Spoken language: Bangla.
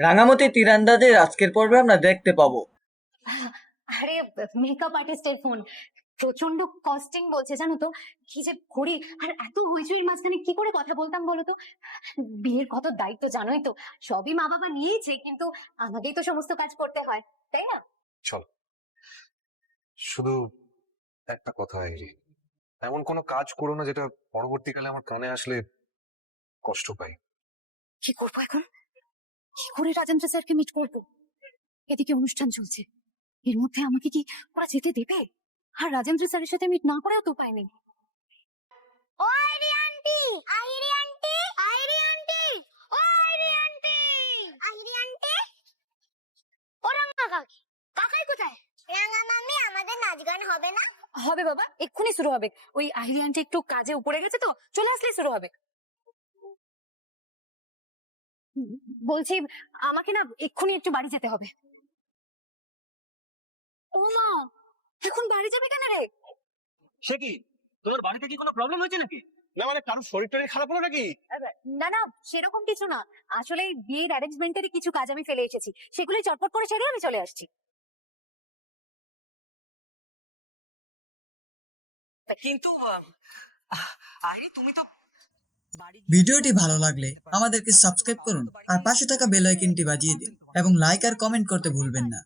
রাঙামতি তীরান্দাজের আজকের পর্বে আমরা দেখতে পাবো। আরে মেকআপ আর্টিস্টের ফোন প্রচণ্ড কস্টিং বলছে জানো তো? কি যে করি আর এত হইচইয়ের মাঝখানে কি করে কথা বলতাম বলো তো? বিয়ের কত দায়িত্ব জানোই তো। সবই মা বাবা নিয়েইছে কিন্তু আমাদেরই তো সমস্ত কাজ করতে হয় তাই না? চল। শুধু একটা কথা আইরি এমন কোনো কাজ করো না যেটা পরবর্তীকালে আমার কানে আসলে কষ্ট পাই কি করব এখন? কি করে রাজেন্দ্র স্যারকে মিট করব। এদিকে অনুষ্ঠান চলছে। এর মধ্যে আমাকে কি ওরা যেতে দেবে? আর রাজেন্দ্র স্যারের সাথে মিট না করেও তো উপায় নেই। কাকাই কোথায়? রাঙা মামি আমাদের নাচ গান হবে না? হবে বাবা এক্ষুনি শুরু হবে। ওই আহিরি আন্টি একটু কাজে উপরে গেছে তো চলে আসলে শুরু হবে। বলছি আমাকে না এক্ষুনি একটু বাড়ি যেতে হবে। ও মা এখন বাড়ি যাবে কেন রে? সে কি? তোমার বাড়িতে কি কোনো প্রবলেম হয়েছে নাকি? না মানে কারোর শরীর টরীর খারাপ হলো নাকি? না না সেরকম কিছু না। আসলে এই বিয়ের অ্যারেঞ্জমেন্টেরই কিছু কাজ আমি ফেলে এসেছি। সেগুলোই চটপট করে সেরে আমি চলে আসছি। কিন্তু আরে তুমি তো ভিডিওটি ভালো লাগলে আমাদেরকে সাবস্ক্রাইব করুন আর পাশে থাকা বেল আইকনটি বাজিয়ে দিন এবং লাইক আর কমেন্ট করতে ভুলবেন না।